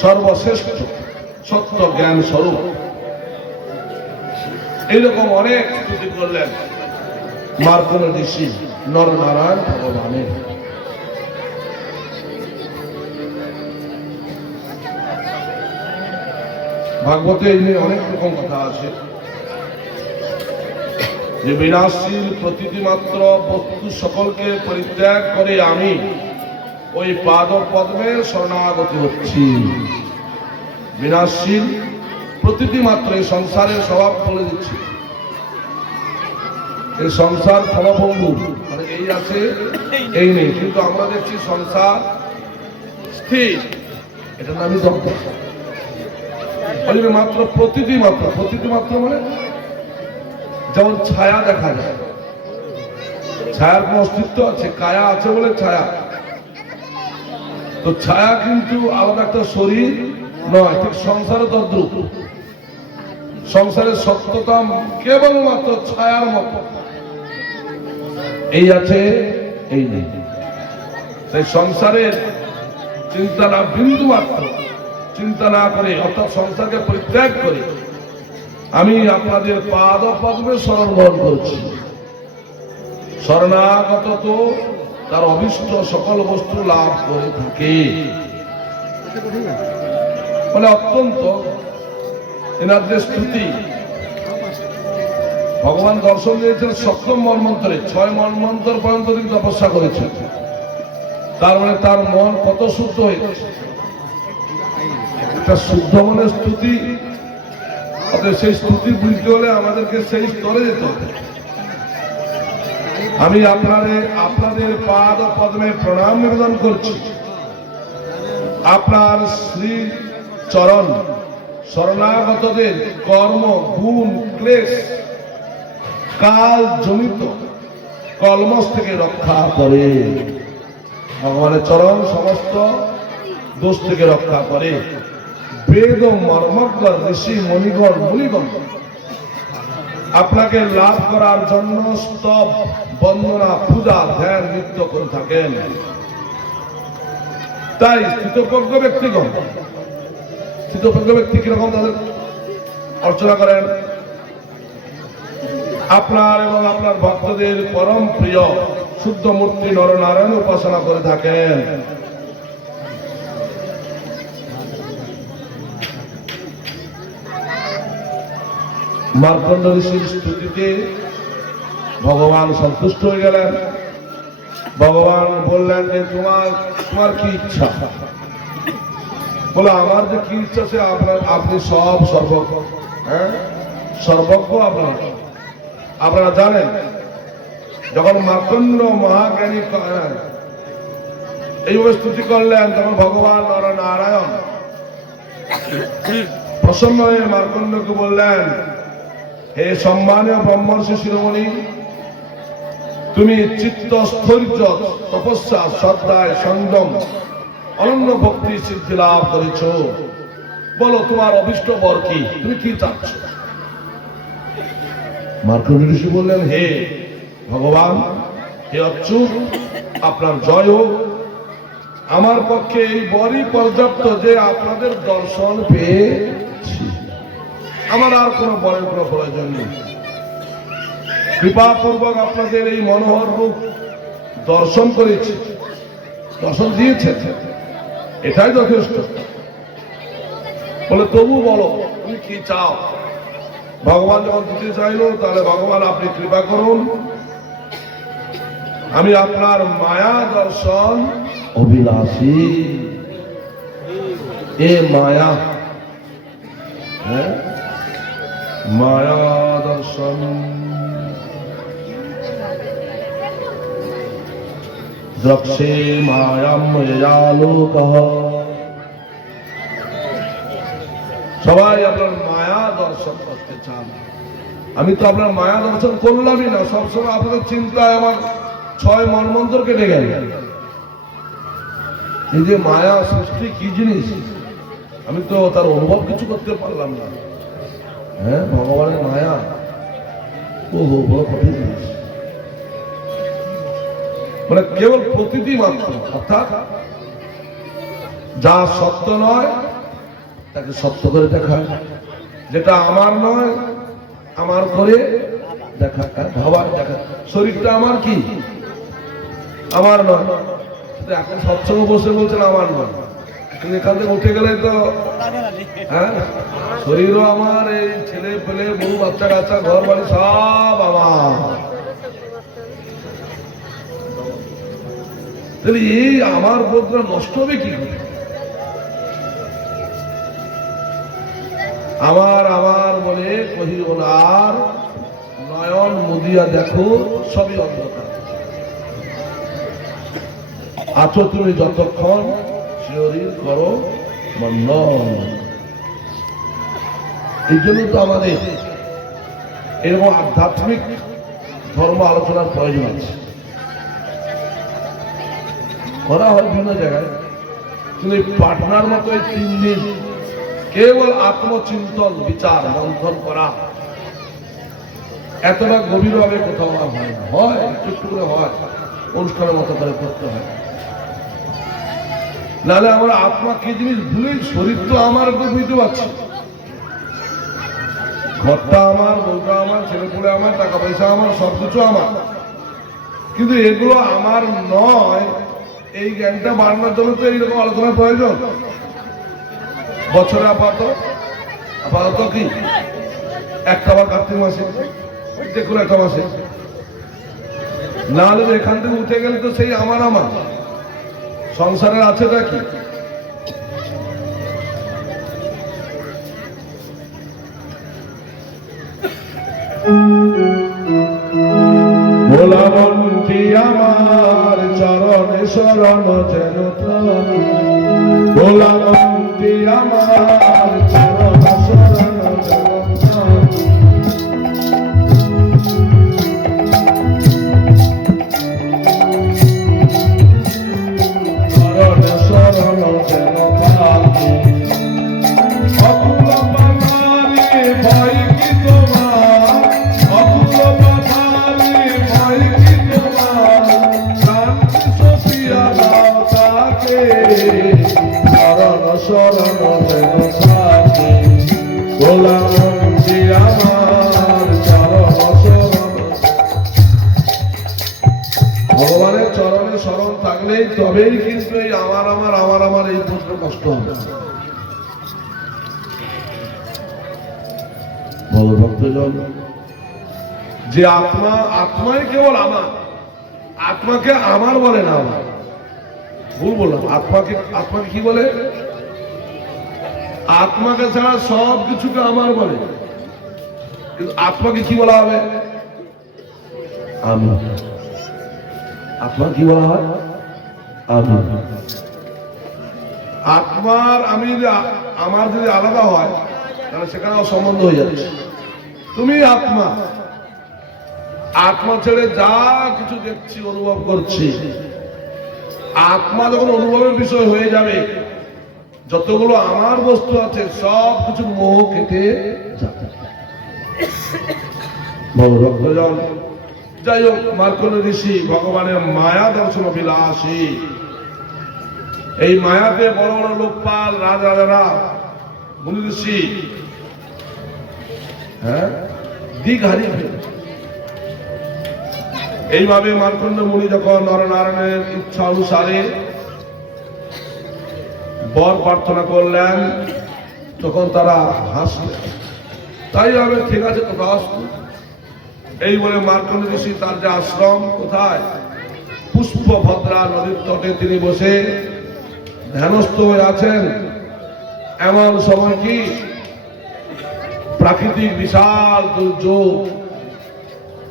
সর্বশ্রেষ্ঠ সত্য জ্ঞান স্বরূপ। এইরকম অনেক স্তুতি করলেন মার্কণ্ড ঋষি নরনারায়ণ ভগবানের। ভাগবতে এই নিয়ে অনেক রকম কথা আছে যে বিনাশশীল প্রতিটি মাত্র বস্তু সকলকে পরিত্যাগ করে আমি ওই পাদ পদ্মের শরণাগতি হচ্ছি। বিনাশশীল প্রতিটি মাত্র এই সংসারের স্বভাব বলে দিচ্ছি। এই সংসার ক্ষমাভঙ্গু, মানে এই আছে এই নেই, কিন্তু আমরা দেখছি সংসার স্থির, এটার নামই দগ্ধ। মাত্র প্রতিটি মাত্র মানে যেমন ছায়া দেখা যায়, ছায়ার কোন অস্তিত্ব আছে? কায়া আছে বলে ছায়া, তো ছায়া কিন্তু আলাদা একটা শরীর নয়। ঠিক সংসারে তদ্রূপ, সংসারের সত্যতা কেবলমাত্র ছায়ার মতো, এই আছে এই নেই। সেই সংসারের চিন্তা না, বিন্দু মাত্র চিন্তা না করে, অর্থাৎ সংসারকে পরিত্যাগ করে আমি আপনাদের পাদ পদ্মে শরণ গ্রহণ করছি। শরণাগত তো তার অভিষ্ট সকল বস্তু লাভ করে থাকে। মানে অত্যন্ত এনার যে স্তুতি, ভগবান দর্শন দিয়েছেন সপ্তম মন্বন্তরে, 6 মন্বন্তর পর্যন্ত তিনি তপস্যা করেছেন। তার মানে তার মন কত শুদ্ধ হয়েছে। একটা শুদ্ধ মনের স্তুতি, সেই স্তুতি বুঝতে হলে আমাদেরকে সেই স্তরে যেতে হবে। আমি আপনাদের পাদ পদ্মে প্রণাম নিবেদন করছি। আপনার শ্রী চরণ শরণাগতদের কর্ম, গুণ, ক্লেশ, কাল জনিত কলমস থেকে রক্ষা করে। ভগবানের চরণ সমস্ত দোষ থেকে রক্ষা করে। বেদ ও মর্মজ্ঞ ঋষি মণিগণ মুনিগণ আপনাকে লাভ করার জন্য স্তব, বন্দনা, পূজা, ধ্যান, নৃত্য করে থাকেন। তাই স্থিতপ্রজ্ঞ ব্যক্তি কিরকম তাদের অর্চনা করেন? আপনার এবং আপনার ভক্তদের পরম প্রিয় শুদ্ধ মূর্তি নরনারায়ণ উপাসনা করে থাকেন। মার্কণ্ড ঋষির স্তুতিতে ভগবান সন্তুষ্ট হয়ে গেলেন। ভগবান বললেন যে তোমার কি ইচ্ছা? বলে আমার যে কি ইচ্ছা সে আপনি সব সর্বজ্ঞ, সর্বজ্ঞ আপনারা জানেন। যখন মার্কণ্ড মহাজ্ঞানী এইভাবে স্তুতি করলেন, তখন ভগবান নরনারায়ণ প্রসন্ন হয়ে মার্কণ্ডকে বললেন, হে সম্মানীয় ব্রহ্মর্ষি শিরোমণি, তুমি চিত্ত স্থৈর্য, তপস্যা, শ্রদ্ধায়, সংযম, অনন্য ভক্তি সিদ্ধি লাভ করেছ। বলো তোমার অভিষ্ট বর কি? তুমি কি চাচ্ছ? মার্কণ্ড ঋষি বললেন, হে ভগবান, হে অচ্যুত, আপনার জয় হোক। আমার পক্ষে এই বরই পর্যাপ্ত যে আপনাদের দর্শন পেয়েছি। আমার আর কোনো বরের কোনো প্রয়োজন নেই। কৃপাপূর্বক আপনাদের এই মনোহর রূপ দর্শন করেছি, দর্শন দিয়েছে, এটাই যথেষ্ট। বলে তবু বলো তুমি কি চাও? ভগবান যখন দিতে চাইল, তাহলে ভগবান আপনি কৃপা করুন, আমি আপনার মায়া দর্শন অভিলাষী। এ মায়া, মায়া দর্শন দ্রক্ষে মায়াম লোকঃ। সবাই আপনার মায়া দর্শন করতে চান। আমি তো আপনার মায়া দর্শন করলামই না, সবসময় আপনাদের চিন্তায় আমার 6 মন্বন্তর কেটে গেল। এই যে মায়া সৃষ্টি কি জিনিস, আমি তো তার অনুভব কিছু করতে পারলাম না। ভগবানের মায়া বড় কঠিন জিনিস। মানে কেবল প্রতিটি মাত্র, অর্থাৎ যা সত্য নয় তাকে সত্য করে দেখায়, যেটা আমার নয় আমার করে দেখা, ভাবার দেখা। শরীরটা আমার কি? আমার নয়। এখন সৎসঙ্গ বসে বলছেন আমার নয়, কিন্তু এখান থেকে উঠে গেলে তো হ্যাঁ, শরীরও আমার, এই ছেলে পেলে বউ বাচ্চা কাচ্চা ঘর বাড়ি সব আমার। তাহলে এই আমার বোধটা নষ্ট হবে কি করে? আমার আমার বলে কহিও না আর, নয়ন মুদিয়া দেখো সবই অন্ধকার। আছো তুমি যতক্ষণ শিহরির করো মন্ডন। এই জন্য তো আমাদের এরকম আধ্যাত্মিক ধর্ম আলোচনার প্রয়োজন আছে। করা হয় বিভিন্ন জায়গায়, কিন্তু এই পাটনার মতো এই 3 দিন কেবল আত্মচিন্তন বিচার মন্থন করা এতটা গভীরভাবে কোথাও আর হয় না। হয় একটু একটু করে হয়, অনুষ্ঠানের মতো করে করতে হয়। নাহলে আমরা আত্মা কি জিনিস ভুলে, শরীর তো আমার বুঝতে পারছি, ঘরটা আমার, বউটা আমার, ছেলেপুলে আমার, টাকা পয়সা আমার, সবকিছু আমার, কিন্তু এগুলো আমার নয়। এই জ্ঞানটা বাড়ানোর জন্য তো এইরকম আলোচনার প্রয়োজন। বছরে আপাতত কি একটা বার কার্তিক মাসে, যে কোনো একটা মাসে, না হলে এখান থেকে উঠে গেলে তো সেই আমার আমার সংসারের আছেটা কি? ভোলা মনটি আমার চরণে শরণ যেন প্রাণ, ভোলা মনটি আমার চরণে শরণ যেন প্রাণ। চরণে শরণ যেন প্রাণ। অকুল পাথারি ভয় কি তোমার, অকুল পাথারি ভয় কি তোমার, শান্তি সফিয়া দাও তাকে, শরণ শরণ যেন থাকে। ভোলা মনটি আমার চরণ শরণ। ভগবানের চরণে শরণ থাকলেই তবেই কিন্তু এই আমার আমার আমার আমার এই প্রশ্ন কষ্ট হবে। ভক্তজন, যে আত্মা, আত্মাই কেবল আমার, আত্মাকে আমার বলে না। আমার ভুল বললাম, আত্মাকে কি বলে? আত্মাকে ছাড়া সব কিছুকে আমার বলে, কিন্তু আত্মাকে কি বলা হবে? আমি। আত্মা কি বলা হয়? আমি। আত্মার আমি যদি, আমার যদি আলাদা হয় তাহলে সেখানে সম্বন্ধ হয়ে যাচ্ছে। তুমি আত্মা, আত্মা ছেড়ে যা কিছু দেখছি অনুভব করছি, আত্মা যখন অনুভবের বিষয় হয়ে যাবে, যতগুলো আমার বস্তু আছে সব কিছু মোহ কেটে যাবে। ভক্তজন, যাই হোক, মার্কণ্ড ঋষি ভগবানের মায়া দর্শন বিলাসী, এই মায়াতে বড় বড় লোকপাল রাজারা মুনি ঋষি দিক হারিয়ে ফেলে। এইভাবে মার্কণ্ড মুনি যখন নরনারায়ণের ইচ্ছা অনুসারে বর প্রার্থনা করলেন, তখন তারা হাসলেন। তাই হবে, ঠিক আছে তো হাসত। এই বলে মার্কণ্ড ঋষি তার যে আশ্রম, কোথায়? পুষ্পভদ্রা নদীর তটে তিনি বসে ধ্যানস্থ হয়ে আছেন। এমন সময় কি প্রাকৃতিক বিশাল দুর্যোগ,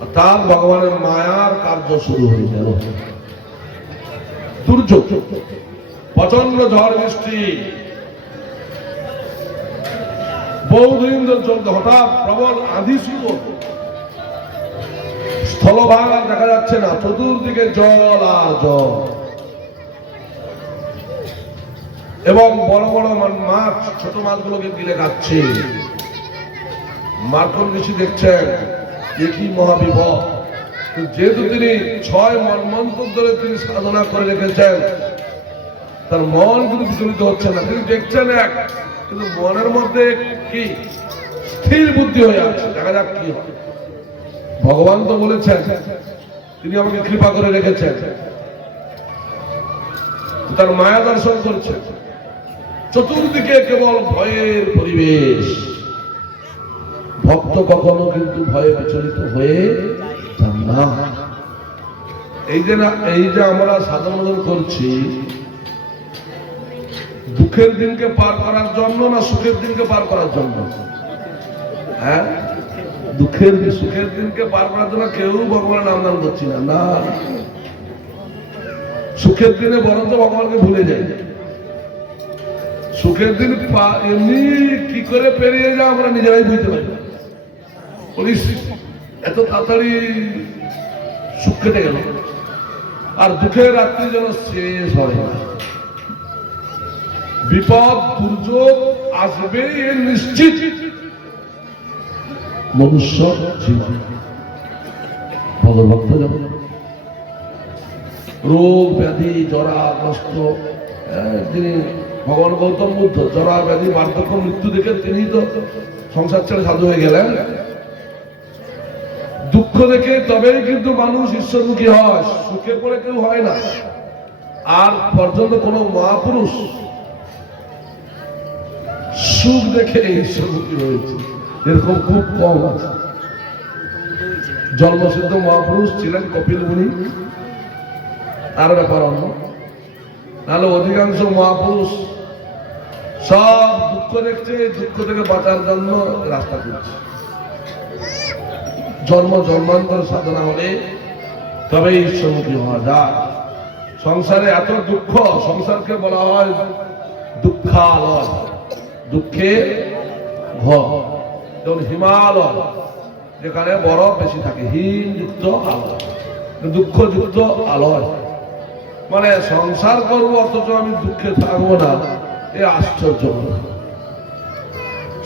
অর্থাৎ ভগবানের মায়ার কার্য শুরু হয়ে গেল। দুর্যোগ, প্রচন্ড ঝড় বৃষ্টি, বহুদিন ধরে চলতে, হঠাৎ প্রবল আঁধি শুরু। স্থলভাগ আর দেখা যাচ্ছে না, চতুর্দিকে জল আর জল, এবং বড় বড় মাছ ছোট মাছগুলোকে গিলে খাচ্ছে। মার্কণ্ড ঋষি দেখছেন একই মহাবিপদ। যেহেতু তিনি 6 মন্বন্তর ধরে তিনি সাধনা করে রেখেছেন, তার মন কিন্তু বিচলিত হচ্ছে না, তিনি দেখছেন এক, কিন্তু মনের মধ্যে কি স্থির বুদ্ধি হয়ে আছে। দেখা যাক কি হয়। ভগবান তো বলেছেন, তিনি আমাকে কৃপা করে রেখেছেন, তার মায়া দর্শন করছেন। চতুর্দিকে কেবল ভয়ের পরিবেশ। ভক্ত কখনো কিন্তু ভয়ে বিচলিত হয়ে যান না। এই যে আমরা সাধন করছি, দুঃখের দিনকে পার করার জন্য না সুখের দিনকে পার করার জন্য? হ্যাঁ, সুখের দিনকে পার করার জন্য কেউ ভগবানের নাম দান করছি না। না, সুখের দিনে বরং তো ভগবানকে ভুলে যাই। সুখের দিন এমনি কি করে পেরিয়ে যায় আমরা নিজেরাই বুঝতে পারি। বলিস এত তাড়াতাড়ি সুখ কেটে গেল, আর দুঃখের রাত্রি যেন শেষ হয় না। বিপদ দুর্যোগ আসবে এ নিশ্চিত মনুষ্য জীবন। ভগবত যখন রোগ ব্যাধি জরাগ্রস্ত, তিনি ভগবান গৌতম বুদ্ধ জরা ব্যাধি বার্ধক্য মৃত্যু দেখে তিনি তো সংসার ছেড়ে সাধু হয়ে গেলেন। দুঃখ দেখে তবেই কিন্তু মানুষ ঈশ্বরমুখী হয়, সুখে পড়ে কেউ হয় না। আর পর্যন্ত কোন মহাপুরুষ সুখ দেখে ঈশ্বরমুখী হয়েছে এরকম খুব কম আছে। জন্মসিদ্ধ মহাপুরুষ ছিলেন কপিল মুনি, তার ব্যাপার অন্য। নাহলে অধিকাংশ মহাপুরুষ সব দুঃখ দেখছে, দুঃখ থেকে বাঁচার জন্য রাস্তা করছে। জন্মান্তর সাধনা হলে তবে ঈশ্বরমুখী হওয়া যায়। সংসারে এত দুঃখ, সংসারকে বলা হয় দুঃখালয়, দুঃখের ঘর। যেমন হিমালয়, যেখানে বরফ বেশি থাকে, হিমযুক্ত আলয়, দুঃখযুক্ত আলয়। মানে সংসার করবো অথচ আমি দুঃখে থাকবো না, এ আশ্চর্য।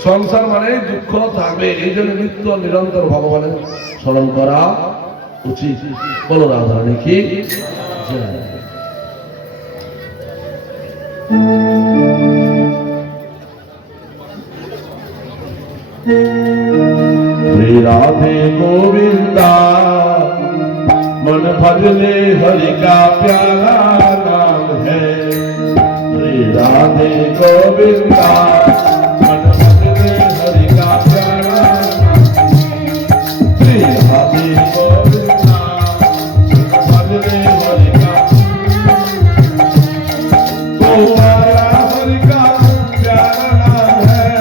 সংসার মানে দুঃখ থাকবে, এই জন্য নিত্য নিরন্তর ভগবানের স্মরণ করা উচিত। বলো রাধারানী কি राधे गोविंदा मन भजले हरि का प्यारा नाम है। राधे गोविंदा मन भजले हरि का प्यारा नाम है। राधे गोविंदा मन भजले हरि का तुम्हारा हरि का प्यारा नाम है।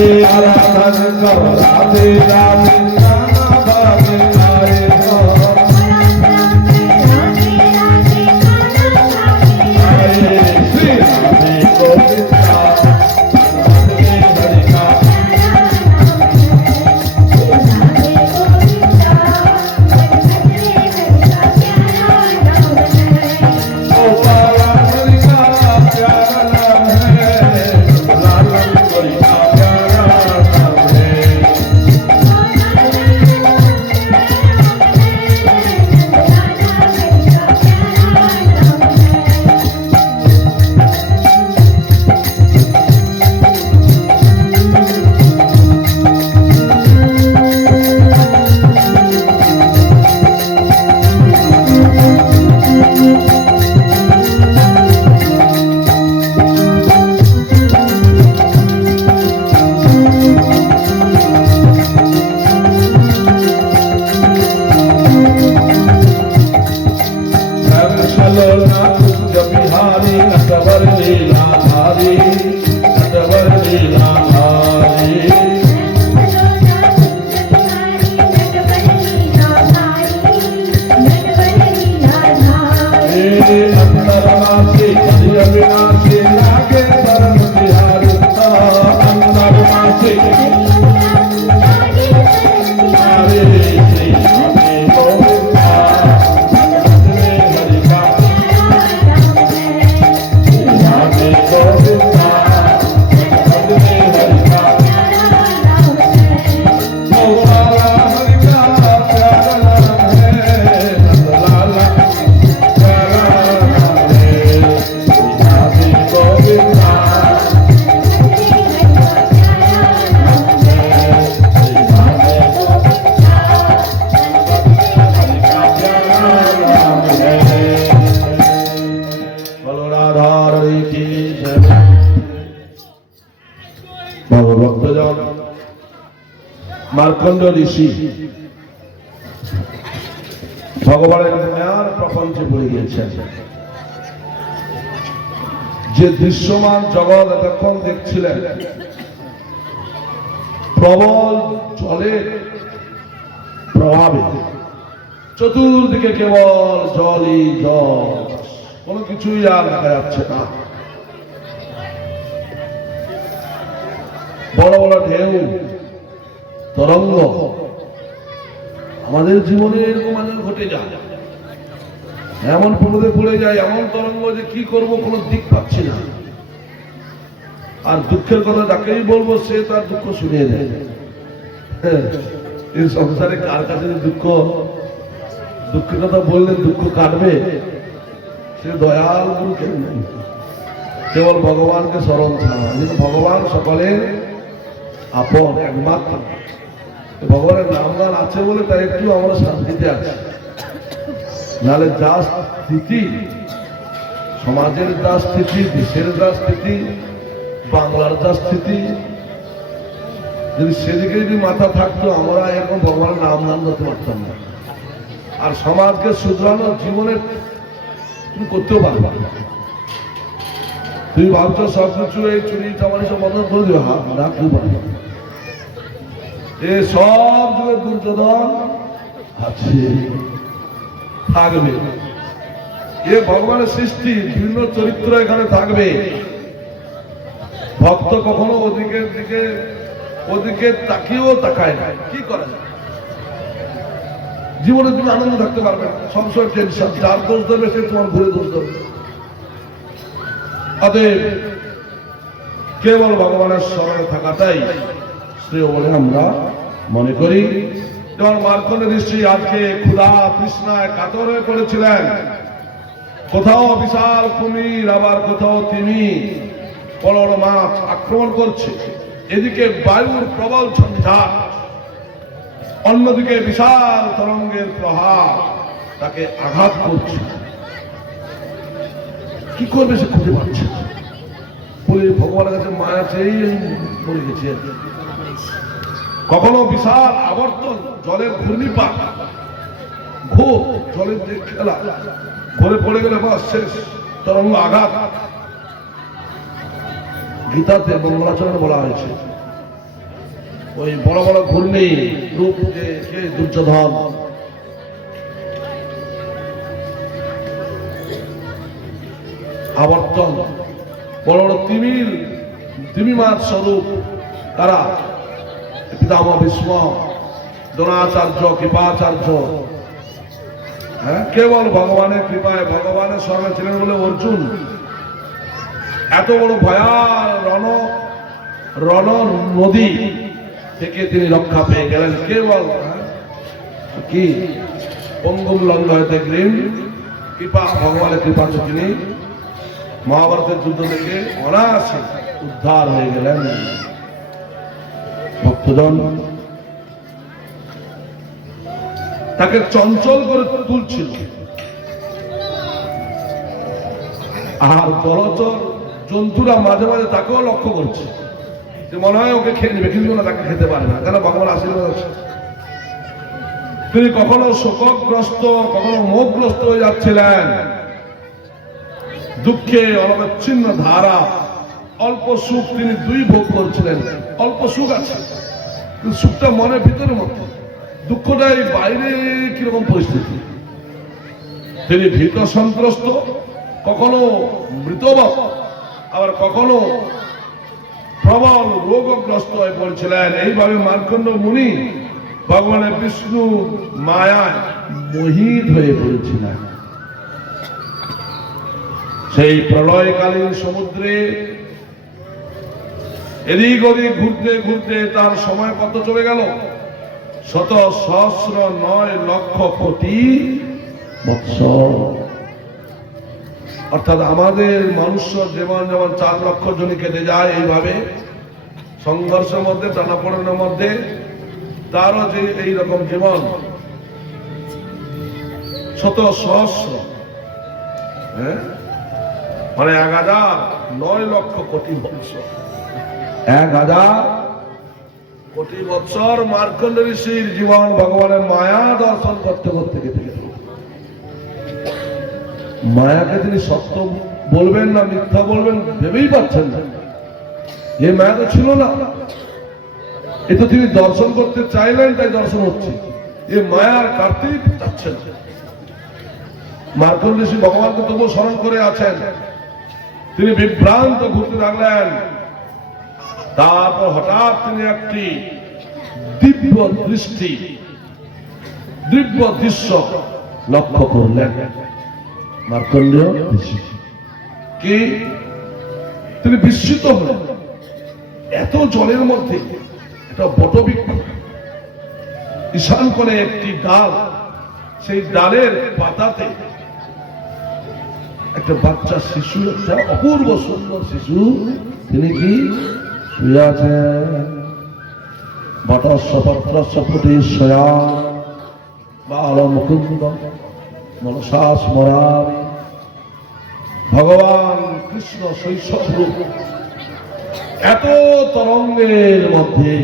आराधन कर राधे राधे गाना बाजे आए हो आए श्री राधे गोविंदा राधे हरि का মার্কণ্ড ঋষি ভগবানের মায়ার প্রপঞ্চে পড়ে গিয়েছেন। যে দৃশ্যমান জগৎ এতক্ষণ দেখছিলেন, প্রবল জলের প্রভাবে চতুর্দিকে কেবল জলই জল, কোনো কিছুই আর দেখা যাচ্ছে না। বড় বড় ঢেউ তরঙ্গ আমাদের জীবনে এরকম ঘটে যায়, এমন বিপদে পড়ে যায়, এমন তরঙ্গ যে কি করব কোনো দিক পাচ্ছি না। আর দুঃখের কথা যাকেই বলবো সে তার দুঃখ শুনিয়ে দেয়। এই সংসারে কার কাছে দুঃখের কথা বললে দুঃখ কাটবে, সে দয়াল গুরু কেউ নেই, কেবল ভগবানকে স্মরণ ছাড়া। ভগবান সকলের আপন একমাত্র। ভগবানের নাম গান আছে বলে তাই একটু আমরা শান্তিতে আছি, নাহলে যা স্থিতি, সমাজের যা স্থিতি, দেশের যা স্থিতি, বাংলার যা স্থিতি, যদি সেদিকে যদি মাথা থাকতো আমরা এরকম ভগবানের নাম গান করতে পারতাম না। আর সমাজকে শুধরানো জীবনে তুমি করতেও পারবে না। তুমি ভাবছো সবকিছু এই চুরি চামারি সব বন্ধ করে দিবে, হাত না কেউ পারবে না। এ সব যুগে দুর্যোধন আছে, থাকবে। এ ভগবানের সৃষ্টি, বিভিন্ন চরিত্র এখানে থাকবে। ভক্ত কখনো ওদিকে তাকিয়েও তাকায় না। কি করে জীবনে তুমি আনন্দ থাকতে পারবে না, সবসময় টেনশন। যার দোষ দেবে সে তোমার ঘুরে দোষ দেবে। অতএব কেবল ভগবানের স্মরণে থাকাটাই শ্রেয় বলে আমরা মনে করি। যেমন মার্কণ্ড ঋষি আজকে ক্ষুধা তৃষ্ণায় কাতর হয়ে পড়েছিলেন। কোথাও বিশাল কুমির, আবার কোথাও তিমি, বড় বড় মাছ আক্রমণ করছে। এদিকে বায়ুর প্রবল ঝঞ্ঝাট, অন্যদিকে বিশাল তরঙ্গের প্রহার তাকে আঘাত করছে। কি করবে সে খুঁজে পাচ্ছে না। ভগবানের কাছে মায়া চেয়েই মরে গেছে। কখনো বিশাল আবর্তন, জলের ঘূর্ণিপাক, ঘোর জলের যে খেলা, ঘরে পড়ে গেলে বাস শেষ, তরঙ্গ আঘাত। গীতাতে মঙ্গলাচরণ বলা হয়েছে ওই বড় বড় ঘূর্ণি রূপ দুর্যোধন, আবর্তন, বড় বড় তিমিমার স্বরূপ তারা পিতামহ ভীষ্ম, দ্রোণাচার্য, কৃপাচার্য, কেবল ভগবানের কৃপায়, ভগবানের স্বর্গে ছিলেন বলে অর্জুন এত বড় ভয়াল রণ নদী থেকে তিনি রক্ষা পেয়ে গেলেন। কেবল কি পঙ্গুম লঙ্ঘয়তে গ্রীম, কৃপা, ভগবানের কৃপা তিনি মহাভারতের যুদ্ধ থেকে অনায়াসে উদ্ধার হয়ে গেলেন। ভক্তজন তাকে চঞ্চল করে তুলছিল, আর জলচর জন্তুরা মাঝে মাঝে তাকেও লক্ষ্য করছে যে মনে হয় ওকে খেয়ে নেবে, কিন্তু না, তাকে খেতে পারে না, কেন ভগবান আশীর্বাদ আছে। তিনি কখনো শোকগ্রস্ত, কখনো মোহগ্রস্ত হয়ে যাচ্ছিলেন, দুঃখে অনবচ্ছিন্ন ধারা। অল্প সুখ তিনি দুই ভোগ করছিলেন। অল্প সুখ আছে, কিন্তু সুখটা মনের ভিতরের মধ্যে, দুঃখটাই বাইরে কিরকম পরিস্থিতি। তিনি ভীত সন্ত্রস্ত, কখনো মৃতবৎ, আবার কখনো প্রবল রোগগ্রস্ত হয়ে পড়ছিলেন। এইভাবে মার্কণ্ড মুনি ভগবানের বিষ্ণু মায়ায় মোহিত হয়ে পড়েছিলেন। সেই প্রলয়কালীন সমুদ্রে এদিক ওদিক ঘুরতে ঘুরতে তার সময় কত চলে গেল? শত সহস্র 9 লক্ষ কোটি বৎসর। অর্থাৎ আমাদের মানুষ যেমন 4 লক্ষ জনই কেটে যায় এইভাবে সংঘর্ষের মধ্যে, টানাপোড়েনের মধ্যে, তারও যে এইরকম জীবন শত সহস্র, মানে 1009 লক্ষ কোটি বৎসর, 1000 কোটি বৎসর মার্কণ্ড ঋষির জীবন ভগবানের মায়া দর্শন করতে করতে কেটে গেল। মায়াকে তিনি সত্য বলবেন না মিথ্যা বলবেন ভেবেই পাচ্ছেন না। এই মায়া তো ছিল না, এ তো তিনি দর্শন করতে চাইলেন, তাই দর্শন হচ্ছে। এই মায়ার কাটতেই চাচ্ছেন। মার্কণ্ড ঋষি ভগবানকে তবু স্মরণ করে আছেন। তিনি বিভ্রান্ত ঘুরতে থাকলেন। তারপর হঠাৎ তিনি একটি দিব্য দৃশ্য লক্ষ্য করলেন। মার্কণ্ডেয় ঋষি কি তিনি বিস্মিত হলেন। এত জলের মধ্যে একটা বটবৃক্ষ, ঈশান কোণে একটি ডাল, সেই ডালের পাতাতে একটা বাচ্চা শিশু, একটা অপূর্ব সুন্দর শিশু, তিনি কি শুয়ে আছেন। বটস্য পত্রস্য পুটিশ্বয়া বাল মুকুন্দ মনসা স্মরামি। ভগবান কৃষ্ণ শৈশব রূপ এত তরঙ্গের মধ্যে,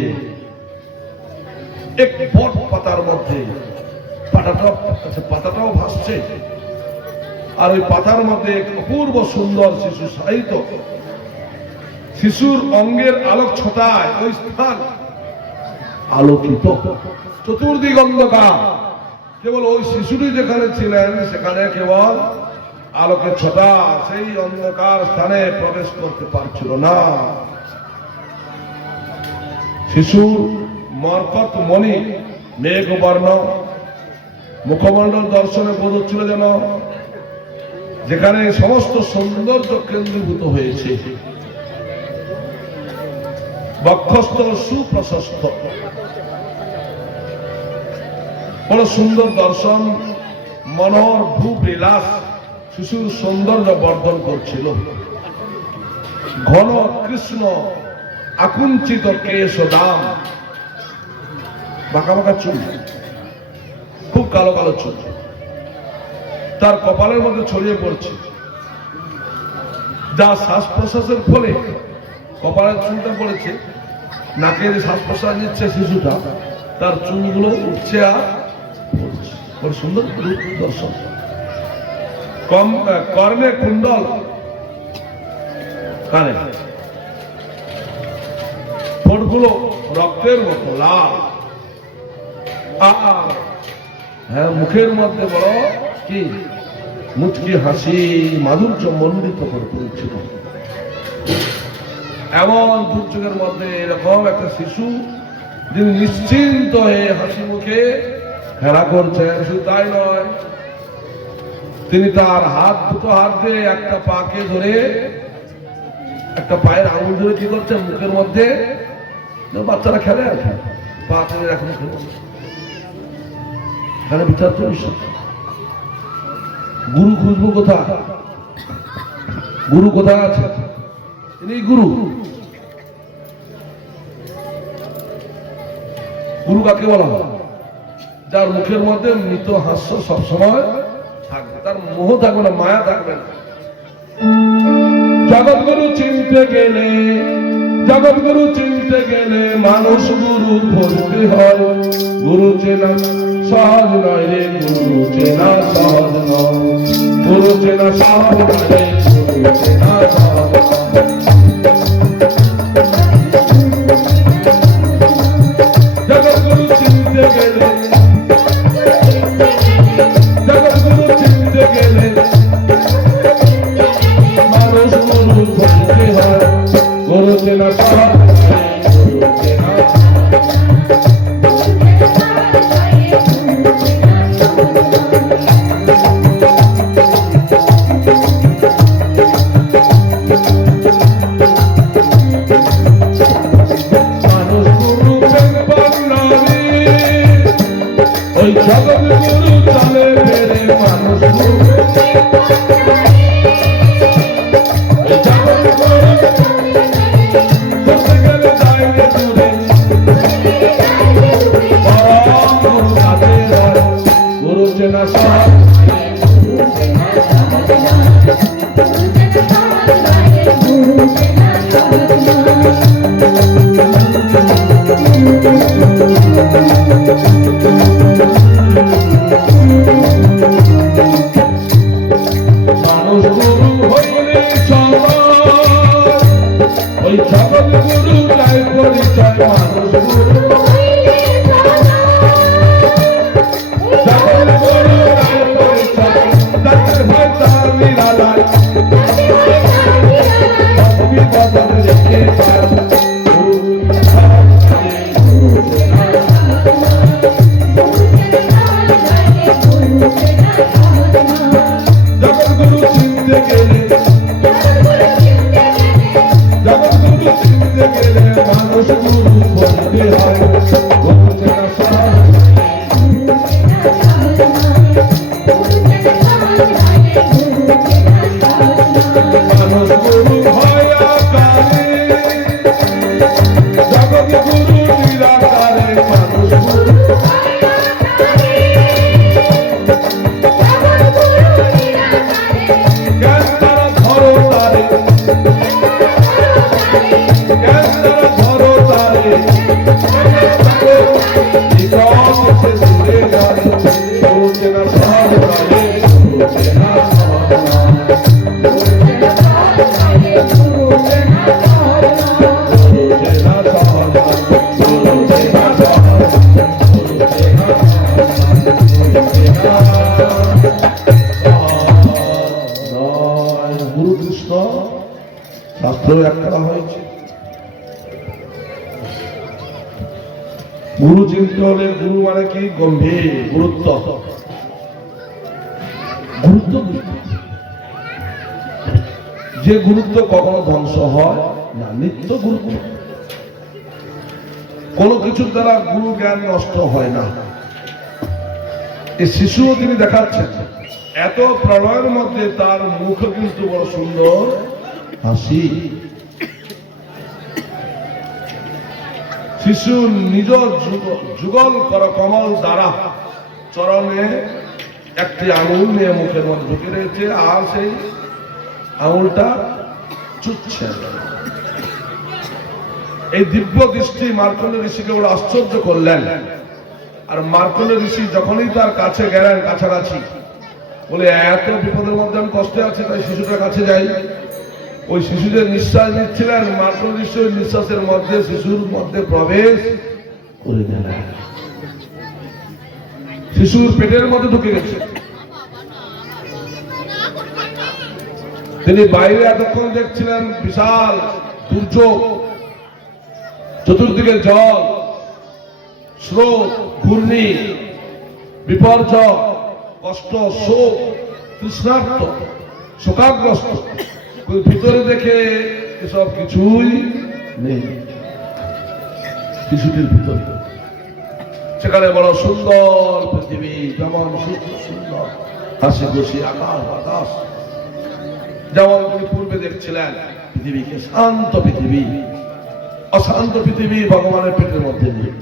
এক বট পাতার মধ্যে, পাতাটাও ভাসছে, আর ওই পাতার মধ্যে এক অপূর্ব সুন্দর শিশু সাহিত্য। শিশুর অঙ্গের আলোক ছটায় ওই স্থান আলোকিত, চতুর্দিক অন্ধকার। কেবল ওই শিশুটি যেখানে ছিলেন সেখানে কেবল আলোকের ছটা, সেই অন্ধকার স্থানে প্রবেশ করতে পারছিল না। শিশুর মরকত মণি মেঘবর্ণ মুখমণ্ডল দর্শনে বোধ হচ্ছিল যেন যেখানে সমস্ত সৌন্দর্য কেন্দ্রীভূত হয়েছে। বক্ষস্থল সুপ্রশস্ত, বড় সুন্দর দর্শন, মনোহর ভূবিলাস শিশুর সৌন্দর্য বর্ধন করছিল। ঘন কৃষ্ণ আকুঞ্চিত কেশদাম, বাঁকা বাঁকা চুল, খুব কালো কালো চুল, তার কপালের মধ্যে ছড়িয়ে পড়ছে, যা শ্বাস প্রশ্বাসের ফলে কপালের চুলটা পড়েছে, নাকের শ্বাস প্রশ্বাস নিচ্ছে শিশুটা, তার চুলগুলো উঠছে আর পড়ছে। বড় সুন্দর দর্শন। কর্ণে কুণ্ডল, কানে ঠোঁটগুলো রক্তের মতো লাল, আর হ্যাঁ মুখের মধ্যে বড় কি মুচকি হাসি মাধুর্য মণ্ডিত করে তুলছিল। এমন দুর্যোগের মধ্যে এরকম একটা শিশু যিনি নিশ্চিন্ত হয়ে হাসি মুখে খেলা করছেন, শুধু তাই নয়, তিনি তার দুটো হাত দিয়ে একটা পাকে ধরে, একটা পায়ের আঙুল ধরে কি করছেন মুখের মধ্যে, বাচ্চারা খেলে আর কি পা টেনে এখন এখানে বিচার তো গুরু খুঁজবো কোথা, গুরু কোথায় আছে? তিনি গুরু। গুরু কাকে বলা হয়? যার মুখের মধ্যে মৃত হাস্য সবসময় থাকবে, তার মোহ থাকবে না, মায়া থাকবে না। জগৎগুরু চিনতে গেলে, জগৎগুরু চিনতে গেলে মানুষ গুরু ধরতে হয়। গুরু চেনা সহজ নয় রে, গুরু চেনা সহজ নয়, গুরু চেনা সহজ নয় রে, গুরু চেনা সহজ নয়। জগৎগুরু চিনতে গেলে, জগৎগুরু চিনতে গেলে মানুষ গুরু ধরতে হয়। গুরু চেনা সহজ নয়, গুরু চেনা জগৎগুরু চলে ফেরে মানুষ গুরু, জগৎগুরু চলতে গেলে যাইলে দূরে, গুরু কাছে হয়। গুরু চেনা সহজ, মানুষ গুরু হইলে সবার, ওই জগৎগুরু যাই পরিচয়। মানুষ গুরু জগৎগুরু যাই পরিচয়, তাদের হয় তার নিরালায়, বিপদ রেখে পায়। জগৎগুরু চিনতে গেলে, জগৎগুরু চিনতে গেলে মানুষ গুরু বলতে হয়। গুরু চেনা সহজ, মানুষ গুরু হয় আকারে, জগৎগুরু নিরাকারে। মানুষ গুরু জ্ঞান তারা ধরো তারে, জ্ঞান তারা ধরো তারে, বিপদ এসে দূরে যায়। গুরু চেনা সহজ নয়, গুরু চেনা সহজ নয়, গুরু চেনা সহজ নয়, গুরু চেনা সহজ নয়, গুরু চেনা সহজ নয়, গুরু চেনা সহজ নয়। গুরু কৃষ্ণ শাস্ত্র একটা হয়েছে। গুরু চিনতে হলে, গুরু মানে কি গম্ভীর গুরুত্ব, গুরুত্ব যে গুরুত্ব কখনো ধ্বংস হয় না, নিত্য গুরুত্ব। কোন কিছুর দ্বারা গুরু জ্ঞান নষ্ট হয় না। এই শিশুও তিনি দেখাচ্ছেন, এত প্রলয়ের মধ্যে তার মুখ কিন্তু বড় সুন্দর হাসি। শিশু নিজ যুগল কর কমল দ্বারা চরণে একটি আঙুল নিয়ে মুখের মধ্যে ঢুকে রয়েছে, আর সেই আঙুলটা চুচ্ছে। এই দিব্য দৃষ্টি মার্কণ্ড ঋষিকে বড় আশ্চর্য করলেন। আর মার্কণ্ড ঋষি যখনই তার কাছে গেলেন, কাছাকাছি, বলে এত বিপদের মধ্যে আমি কষ্টে আছি, তাই শিশুটার কাছে যাই। ওই শিশু যে নিঃশ্বাস নিচ্ছিলেন, মার্কণ্ড ঋষি ওই নিঃশ্বাসের মধ্যে শিশুর মধ্যে প্রবেশ করে দিলেন, শিশুর পেটের মধ্যে ঢুকে গেছে। তিনি বাইরে এতক্ষণ দেখছিলেন বিশাল দুর্যোগ, চতুর্দিকে জল, স্রোত, ঘূর্ণি, বিপর্যয়, কষ্ট, শোক, তৃষ্ণার্ত, শোকাগ্রস্ত। ভিতরে দেখে এসব কিছুই নেই শিশুটির ভিতরে। সেখানে বড় সুন্দর পৃথিবী, যেমন সুন্দর হাসি খুশি আকাশ বাতাস, যেমন তিনি পূর্বে দেখছিলেন পৃথিবীকে, শান্ত পৃথিবী। অশান্ত পৃথিবী ভগবানের পেটের মধ্যে নেই।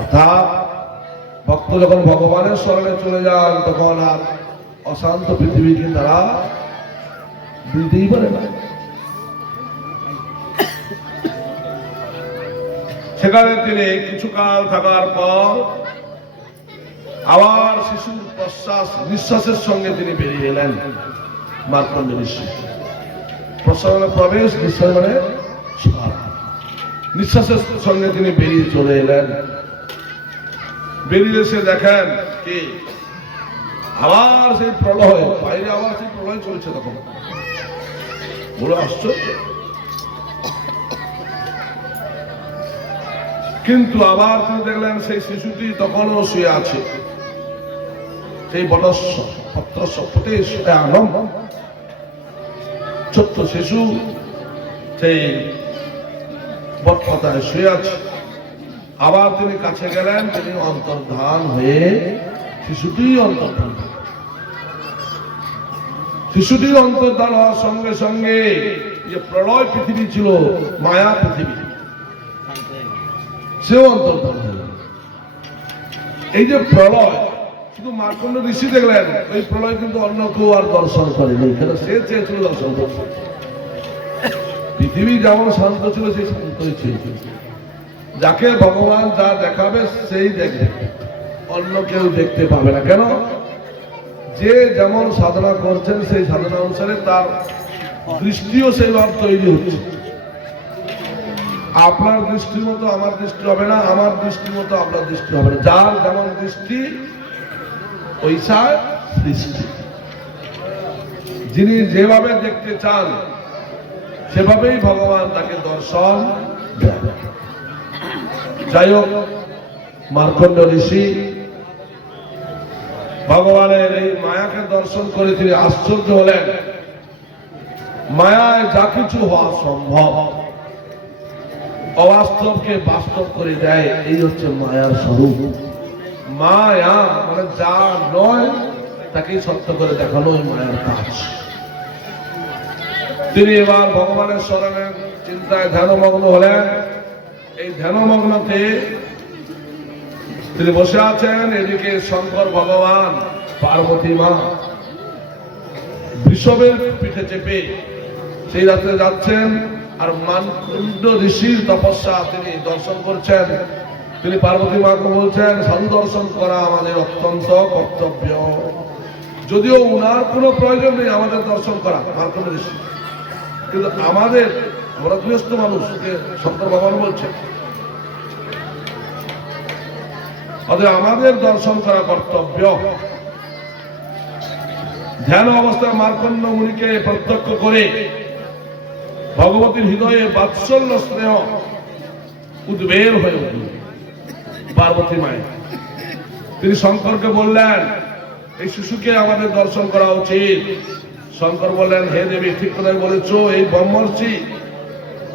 অর্থাৎ ভক্ত যখন ভগবানের শরণে চলে যান, তখন আর অশান্ত পৃথিবীকে তারা বুঝতেই পারে না। সেখানে তিনি কিছুকাল থাকার পর আবার শিশুর প্রশ্বাস নিঃশ্বাসের সঙ্গে তিনি বেরিয়ে এলেন। মার্কণ্ড ঋষি প্রশ্বাস মানে প্রবেশ, নিঃশ্বাস মানে নিঃশ্বাসের সঙ্গে তিনি বেরিয়ে চলে এলেন। বেরিয়ে এসে দেখেন কি আবার সেই প্রলয়, বাইরে আবার সেই প্রলয় চলছে। তখন বড় আশ্চর্য। কিন্তু আবার তিনি দেখলেন সেই শিশুটি তখনও শুয়ে আছে, সেই বটস্ব পত্রস্ব ফুটে শুয়ে আনন্দ, ছোট্ট শিশু সেই বটপাতায় শুয়ে আছে। আবার তিনি কাছে গেলেন, তিনি অন্তর্ধান হয়ে শিশুটির অন্তর্ধান, শিশুটির অন্তর্ধান হওয়ার সঙ্গে সঙ্গে যে প্রলয় পৃথিবী ছিল, মায়া পৃথিবী, সেও অন্তর্ধান হল। এই যে প্রলয়, শুধু মার্কণ্ড ঋষি দেখলেন, ওই প্রলয় কিন্তু অন্য কেউ আর দর্শন করেনি। সে চেয়েছিল দর্শন করতে। পৃথিবী যেমন শান্ত ছিল, সেই শান্তই ছিল। যাকে ভগবান যা দেখাবে সেই দেখবে, অন্য কেউ দেখতে পাবে না। কেন? যে যেমন সাধনা করছেন সেই সাধনা অনুসারে তার দৃষ্টিও সেইভাবে তৈরি হচ্ছে। আপনার দৃষ্টির মতো আমার দৃষ্টি হবে না, আমার দৃষ্টির মতো আপনার দৃষ্টি হবে না। যার যেমন দৃষ্টি ওইসার সৃষ্টি। যিনি যেভাবে দেখতে চান সেভাবেই ভগবান তাকে দর্শন দেন। যাই হোক, মার্কণ্ড ঋষি ভগবানের এই মায়াকে দর্শন করে তিনি আশ্চর্য হলেন। মায়ায় যা কিছু হওয়া সম্ভব, অবাস্তবকে বাস্তব করে দেয়, এই হচ্ছে মায়ার স্বরূপ। মায়া মানে যা নয় তাকেই সত্য করে দেখানো মায়ার কাজ। তিনি এবার ভগবানের শরণের চিন্তায় ধ্যানমগ্ন হলেন। এই ধ্যানমগ্নতে তিনি বসে আছেন। এদিকে শঙ্কর ভগবান, পার্বতী মা বৃষভের পিঠে চেপে সেই রাত্রে যাচ্ছেন। আর মার্কণ্ড ঋষির তপস্যা তিনি দর্শন করছেন। তিনি পার্বতী মাকে বলছেন, সাধু দর্শন করা আমাদের অত্যন্ত কর্তব্য। যদিও উনার কোনো প্রয়োজন নেই আমাদের দর্শন করা, মার্কণ্ড ঋষি, কিন্তু আমাদের, আমরা গৃহস্থ মানুষকে শঙ্কর ভগবান বলছেন, আমাদের দর্শন করা কর্তব্য। ধ্যান অবস্থায় মার্কণ্ড মুনিকে প্রত্যক্ষ করে ভগবতীর হৃদয়ে বাৎসল্য স্নেহ উদ্বেগ হয়ে উঠল পার্বতী মায়ের। তিনি শঙ্করকে বললেন, এই শিশুকে আমাদের দর্শন করা উচিত। শঙ্কর বললেন, হে দেবী, ঠিক কথাই বলেছ। এই ব্রহ্মর্ষি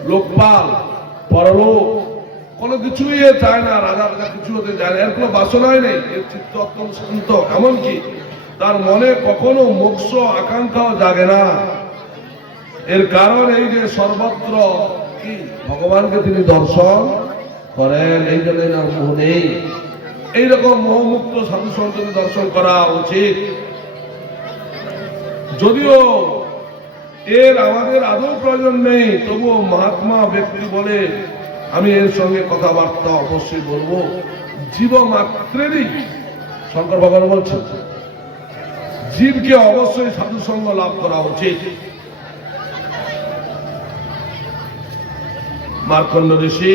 লোকপাল, পরলোক, কোনো কিছুই এ চায় না, রাজা রাজা কিছু হতে চায় না, এর কোনো বাসনাই নেই। এর চিত্ত অত্যন্ত শান্ত, এমনকি তার মনে কখনো মোক্ষ আকাঙ্ক্ষাও জাগে না। এর কারণ এই যে সর্বত্র কি ভগবানকে তিনি দর্শন করেন, এই জন্য না মোহ নেই। এইরকম মোহমুক্ত সাধু সন্তকে দর্শন করা উচিত। যদিও এর আমাদের আদৌ প্রয়োজন নেই, তবুও মহাত্মা ব্যক্তি বলে আমি এর সঙ্গে কথাবার্তা অবশ্যই বলবো। জীব মাত্রেরই, শঙ্কর ভগবান বলছেন, জীবকে অবশ্যই সাধু সঙ্গ লাভ করা উচিত। মার্কণ্ড ঋষি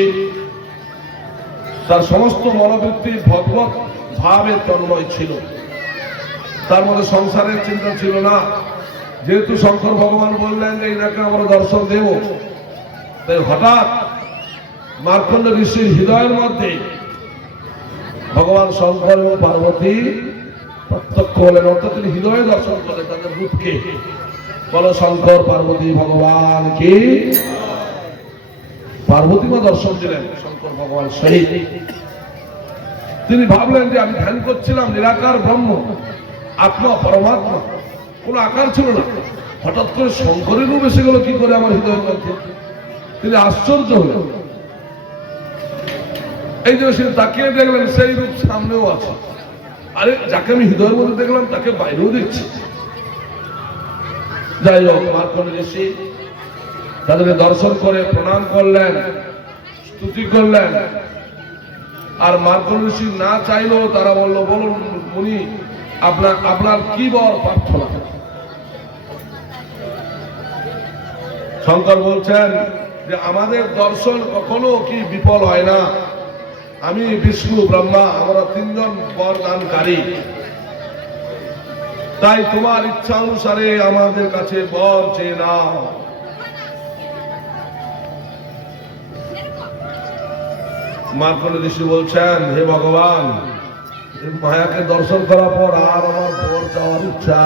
তার সমস্ত মনোবৃত্তি ভগবত ভাবে তন্ময় ছিল, তার মধ্যে সংসারের চিন্তা ছিল না। যেহেতু শঙ্কর ভগবান বললেন যে এনাকে আমরা দর্শন দেব, তাই হঠাৎ মার্কণ্ড ঋষির হৃদয়ের মধ্যে ভগবান শঙ্কর এবং পার্বতী প্রত্যক্ষ হলেন, অর্থাৎ তিনি হৃদয়ে দর্শন করেন তাদের রূপকে। বলো শঙ্কর পার্বতী ভগবান কি। পার্বতী মা দর্শন দিলেন শঙ্কর ভগবান সহিত। তিনি ভাবলেন যে আমি ধ্যান করছিলাম নিরাকার ব্রহ্ম, আত্মা পরমাত্মা, কোন আকার ছিল না, হঠাৎ করে শঙ্করের রূপ এসে গেল কি করে আমার হৃদয়ের মধ্যে। তিনি আশ্চর্য হলেন। এই যে সে তাকিয়ে দেখলেন সেই রূপ সামনেও আছে। আরে যাকে আমি হৃদয়ের মধ্যে দেখলাম তাকে বাইরেও দেখছি। যাই হোক, মার্কণ্ড ঋষি তাদেরকে দর্শন করে প্রণাম করলেন, স্তুতি করলেন। আর মার্কণ্ড ঋষি না চাইলেও তারা বলল, বলুন মুনি আপনার কি বর প্রার্থনা। শঙ্কর বলছেন যে আমাদের দর্শন কখনো কি বিফল হয় না। আমি বিষ্ণু ব্রহ্মা, আমরা তিনজন বরদানকারী, তাই তোমার ইচ্ছা অনুসারে আমাদের কাছে বর চেয়ে নাও। মার্কণ্ড ঋষি বলছেন, হে ভগবান, মায়াকে দর্শন করার পর আর আমার বর চাওয়ার ইচ্ছা,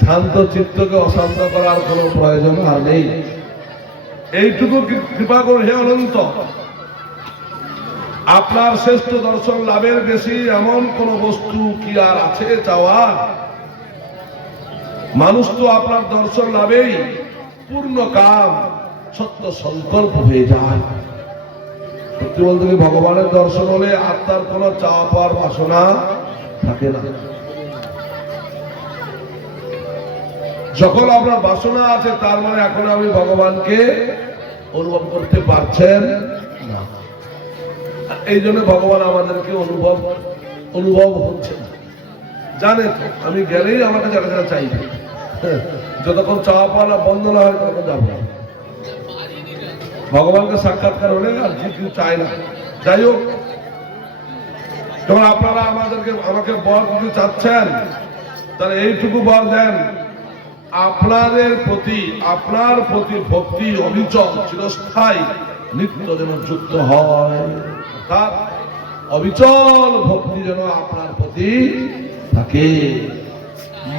শান্ত চিত্তকে অশান্ত করার কোন প্রয়োজন আর নেই। এইটুকু কৃপা করুন হে অনন্ত, আপনার শ্রেষ্ঠ দর্শন লাভের বেশি এমন কোন বস্তু কি আর আছে চাওয়ার? মানুষ তো আপনার দর্শন লাভেই পূর্ণ কাম সত্য সংকল্প হয়ে যায়। সত্যি বলতে কি, ভগবানের দর্শন হলে আত্মার কোন চাওয়া পাওয়ার বাসনা থাকে না। যখন আপনার বাসনা আছে তার মানে এখন আপনি ভগবানকে অনুভব করতে পারছেন না। এই জন্য ভগবান আমাদেরকে অনুভব হচ্ছে না। জানে তো আমি গেলেই আমাকে যারা যারা চাইবে, যতক্ষণ চাওয়া পাওয়া বন্ধ না হয় তখন যাবো। ভগবানকে সাক্ষাৎকার হলে আর কিছু চায় না। যাই হোক, যখন আপনারা আমাকে বর দিতে চাচ্ছেন, তাহলে এইটুকু বর দেন, আপনার প্রতি ভক্তি অবিচল চিরস্থায়ী নিত্য যেন যুক্ত হয়। অর্থাৎ অবিচল ভক্তি যেন আপনার প্রতি থাকে।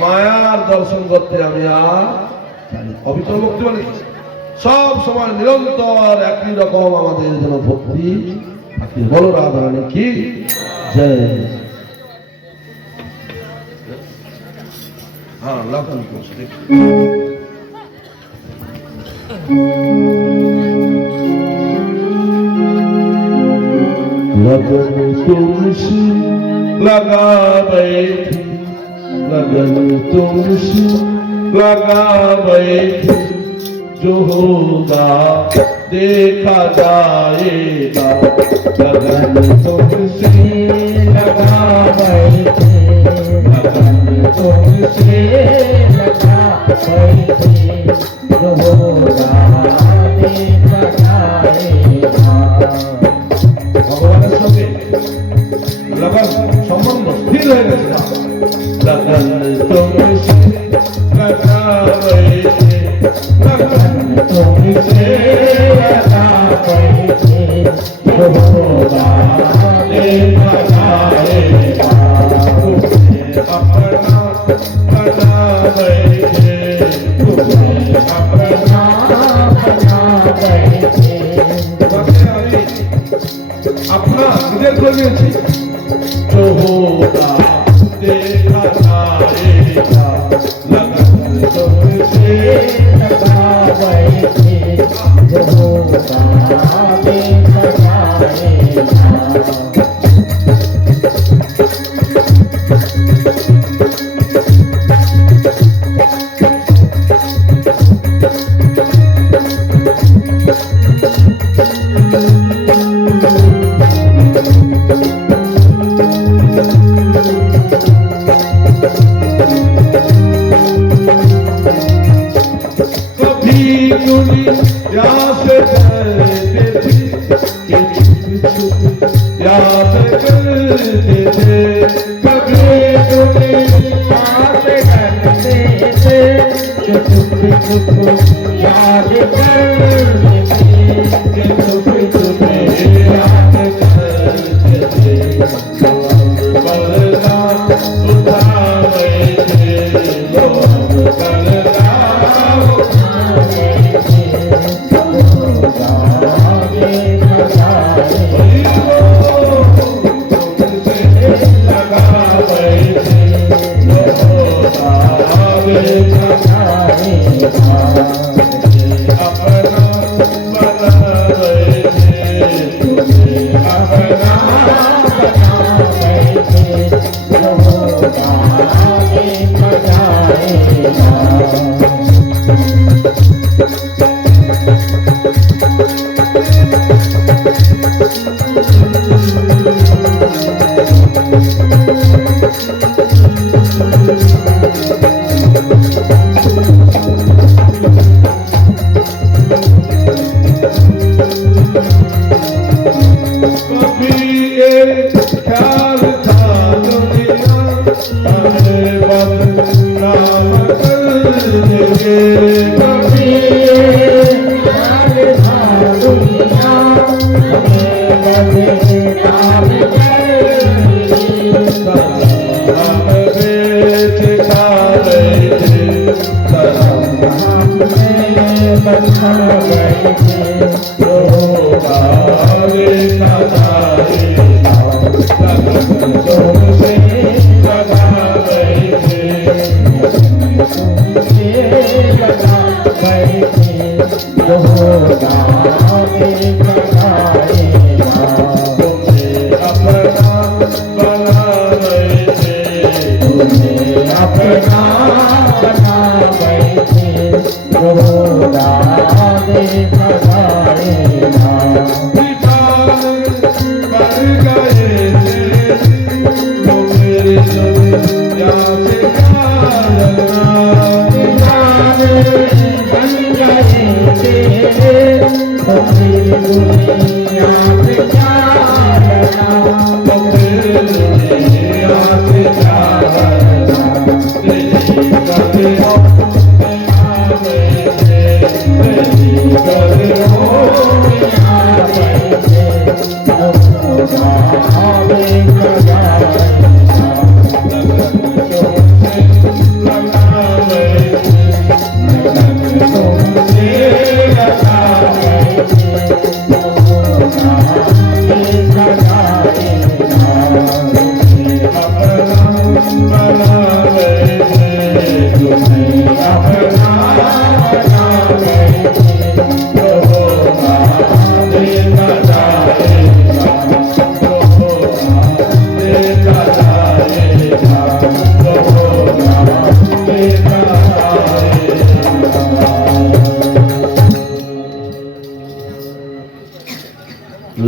মায়ার দর্শন করতে আমি আর অবিচল ভক্তি মানে সব সময় নিরন্তর একই রকম আমাদের যেন ভক্তি থাকে। বলো রাধারানী কি জয়। হ্যাঁ, লাফান করছি। लगन तुमसे लगा बैठी, लगन तुमसे लगा बैठी, जो होगा देखा जाएगा। लगन तुमसे लगा बैठी, लगन तुमसे लगा बैठी, जो होगा देखा जाएगा। ভগবানের সঙ্গে লগন সম্বন্ধ স্থির হয়ে গেছে। লগন তুমসে লগা बैठे, लगन तुमसे लगा बैठे, जो होगा देखा जाएगा। तुमसे अपना बना बैठे, तुमसे अपना बना बैठे, अपना নিজের করে নিয়েছি। जो होगा देखा जाएगा, लगन तुमसे लगा बैठे, जो होगा देखा जाएगा। कभी दुनिया से डरते थे, ये छुप छुप याद करते थे, कभी दुनिया से डरते थे, ये छुप छुप याद करते थे, ये छुप छुप याद करते थे, बलना उठा गए थे, बलना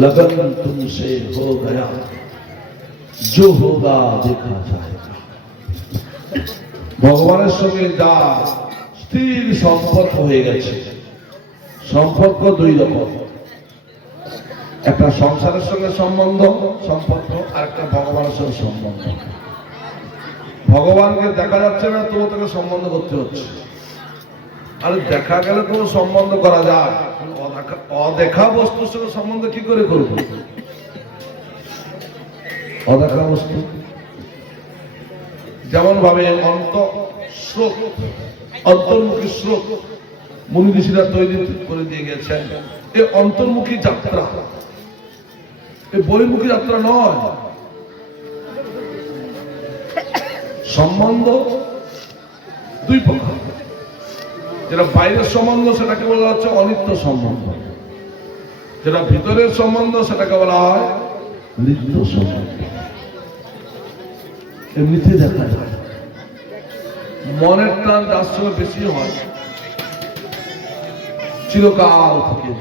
लगन तुमसे हो गया, जो होगा देखा जाएगा। ভগবানের সঙ্গে যা স্থির সম্পর্ক হয়ে গেছে, সম্পর্ক দুই রকম, একটা সংসারের সঙ্গে সম্পর্ক আর একটা ভগবানের সঙ্গে সম্বন্ধ। ভগবানকে দেখা যাচ্ছে না, তবু তাকে সম্বন্ধ করতে হচ্ছে। আর দেখা গেলে কোনো সম্বন্ধ করা যায়, অদেখা বস্তুর সঙ্গে সম্বন্ধ কি করে করবো? অদেখা বস্তু যেমন ভাবে অন্তর্মুখী স্রোত মুনি ঋষিরা তৈরি করে দিয়ে গেছেন। এই অন্তর্মুখী যাত্রা, এই বহির্মুখী যাত্রা নয়। সম্বন্ধ দুই প্রকার, যেটা বাইরের সম্বন্ধ সেটাকে বলা হচ্ছে অনিত্য সম্বন্ধ, যেটা ভিতরের সম্বন্ধ সেটাকে বলা হয় নিত্য সম্বন্ধ। এমনিতে দেখা যায় মনের টান যার সঙ্গে বেশি হয় চিরকাল থেকে,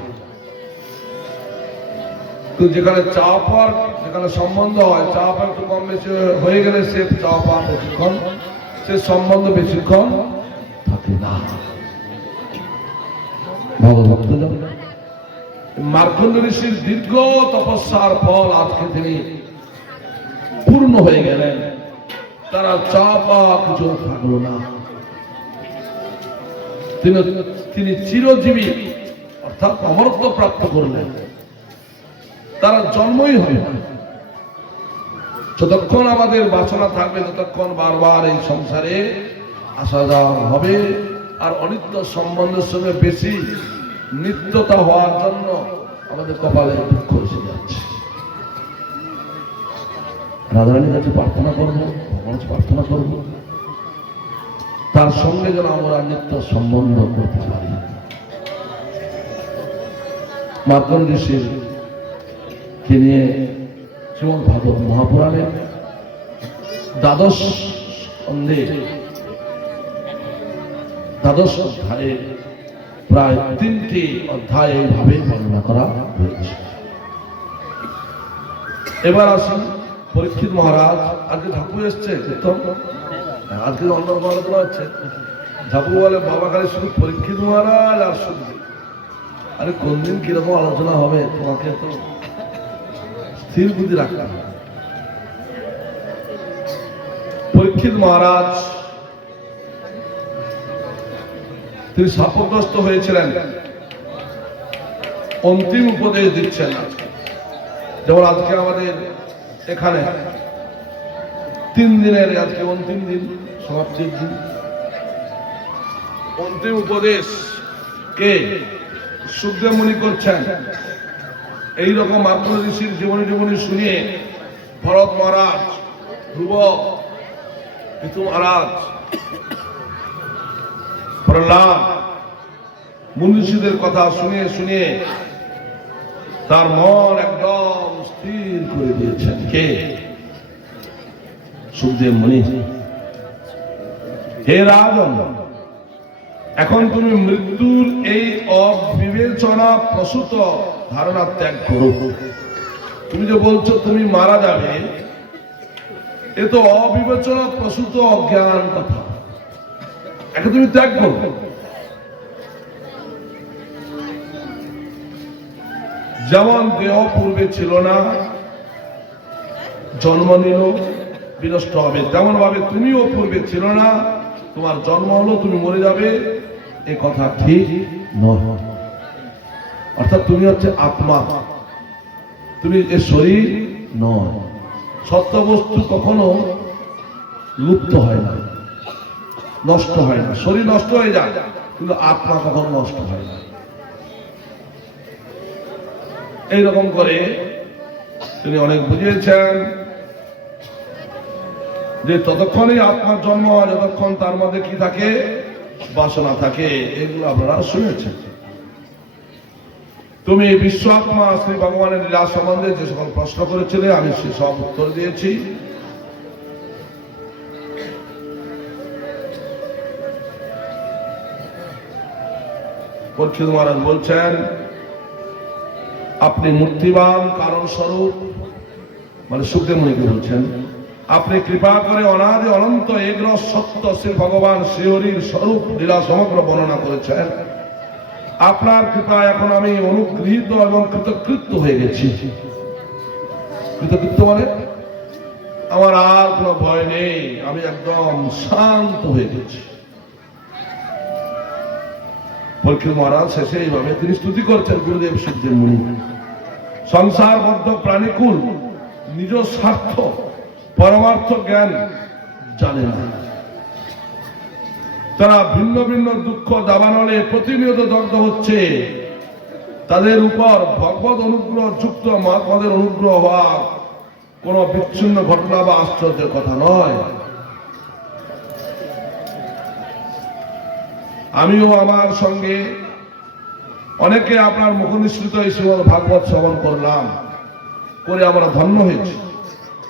তো যেখানে চাপ আর যেখানে সম্বন্ধ হয়, চাপ একটু কম বেশি হয়ে গেলে সে চাপ আর বেশিক্ষণ, সে সম্বন্ধ বেশিক্ষণ থাকে না। ভগভক্ত জন মার্কণ্ড ঋষির দীর্ঘ তপস্যার ফল আজকে তিনি পূর্ণ হয়ে গেলেন। তারা চাপা কিছু থাকলো না। তিনি চিরজীবী অর্থাৎ অমরত্ব প্রাপ্ত করলেন। তারা জন্মই হয় না। যতক্ষণ আমাদের বাসনা থাকবে ততক্ষণ বারবার এই সংসারে আসা যাওয়া হবে। আর অনিত্য সম্বন্ধের সঙ্গে বেশি নিত্যতা হওয়ার জন্য আমাদের কপালে দুঃখ এসে যাচ্ছে। রাধারানীর কাছে প্রার্থনা করবো, ভগবানের প্রার্থনা করবো, তার সঙ্গে যেন আমরা নিত্য সম্বন্ধ করতে পারি। মার্কণ্ড ঋষির কে নিয়ে শ্রীমদ্ ভাগবত মহাপুরাণের দ্বাদশ অধ্যায়ে প্রায় 3টি অধ্যায় এইভাবে বর্ণনা করা হয়েছে। এবার আসুন পরীক্ষিত মহারাজ। আজকে ঝাপু এসছে, আজকে অন্য আলোচনা হচ্ছে। ঝাপু বলে বাবা খালি শুধু পরীক্ষিত মহারাজ আর শুধু, আরে কোন দিন কিরকম আলোচনা হবে তোমাকে তো স্থির বুদ্ধি রাখতে হবে। পরীক্ষিত মহারাজ তিনি শাপগ্রস্ত হয়েছিলেন, অন্তিম উপদেশ দিচ্ছেন। যেমন আজকে আমাদের এখানে 3 দিনের, আজকে অন্তিম দিন, সমাপ্তির দিন। অন্তিম উপদেশ কে সুখদেব মুনি করছেন। এইরকম মার্কণ্ড ঋষির জীবনী শুনিয়ে ভরত মহারাজ, ধ্রুব, পিতু মহারাজ, প্রহ্লাদ মুনিষীদের কথা শুনিয়ে তার মন একদম স্থির করে দিয়েছেন। কে? সুখদেব মুনি। হে রাজন, এখন তুমি মৃত্যুর এই অবিবেচনা প্রসূত ধারণা ত্যাগ করো। তুমি যে বলছো তুমি মারা যাবে, এ তো অবিবেচনা প্রসূত অজ্ঞান কথা। একে তুমি ত্যাগ করো। যেমন দেহ পূর্বে ছিল না, জন্ম নিল, বিনষ্ট হবে, তেমন ভাবে তুমিও পূর্বে ছিল না, তোমার জন্ম হলো, তুমি মরে যাবে, এ কথা ঠিক নয়। অর্থাৎ তুমি হচ্ছে আত্মা, তুমি এ শরীর নয়। সত্য বস্তু কখনো লুপ্ত হয় না, নষ্ট হয় না। শরীর নষ্ট হয়ে যায়, কিন্তু আত্মা কখনো নষ্ট হয় না। এইরকম করে তিনি অনেক বুঝিয়েছেন যে ততক্ষণই আত্মার জন্ম হয় যতক্ষণ তার মধ্যে কি থাকে, বাসনা থাকে। এগুলো আপনারা শুনেছেন। তুমি বিশ্ব আত্মা শ্রী ভগবানের লীলা সম্বন্ধে যে সকল প্রশ্ন করেছিলে আমি সে সব উত্তর দিয়েছি। পরীক্ষিত মহারাজ বলছেন, আপনি মূর্তিবান কারণ স্বরূপ, মানে সুখদেব মুনিকে বলছেন, আপনি কৃপা করে অনাদি অনন্ত এগ্র সত্য শ্রী ভগবান শ্রীহরির স্বরূপ লীলা সমগ্র বর্ণনা করেছেন। আপনার কৃপায় এখন আমি অনুগৃহীত এবং কৃতকৃত্য হয়ে গেছি। কৃতকৃত্য মানে আমার আর কোনো ভয় নেই, আমি একদম শান্ত হয়ে গেছি। পরীক্ষিত মহারাজ শেষে এইভাবে তিনি স্তুতি করছেন গুরুদেব সুখদেব মুনি। সংসারবদ্ধ প্রাণীকুল নিজ স্বার্থ পরমার্থ জ্ঞান জানে না। তারা ভিন্ন ভিন্ন দুঃখ দাবানলে প্রতিনিয়ত দগ্ধ হচ্ছে। তাদের উপর ভগবত অনুগ্রহ যুক্ত মহাত্মাদের অনুগ্রহ হওয়া কোন বিচ্ছিন্ন ঘটনা বা আশ্চর্যের কথা নয়। আমিও আমার সঙ্গে অনেকে আপনার মুখনিসৃত এই শ্রীমদ্ ভাগবত শ্রবণ করলাম, করে আমরা ধন্য হয়েছি।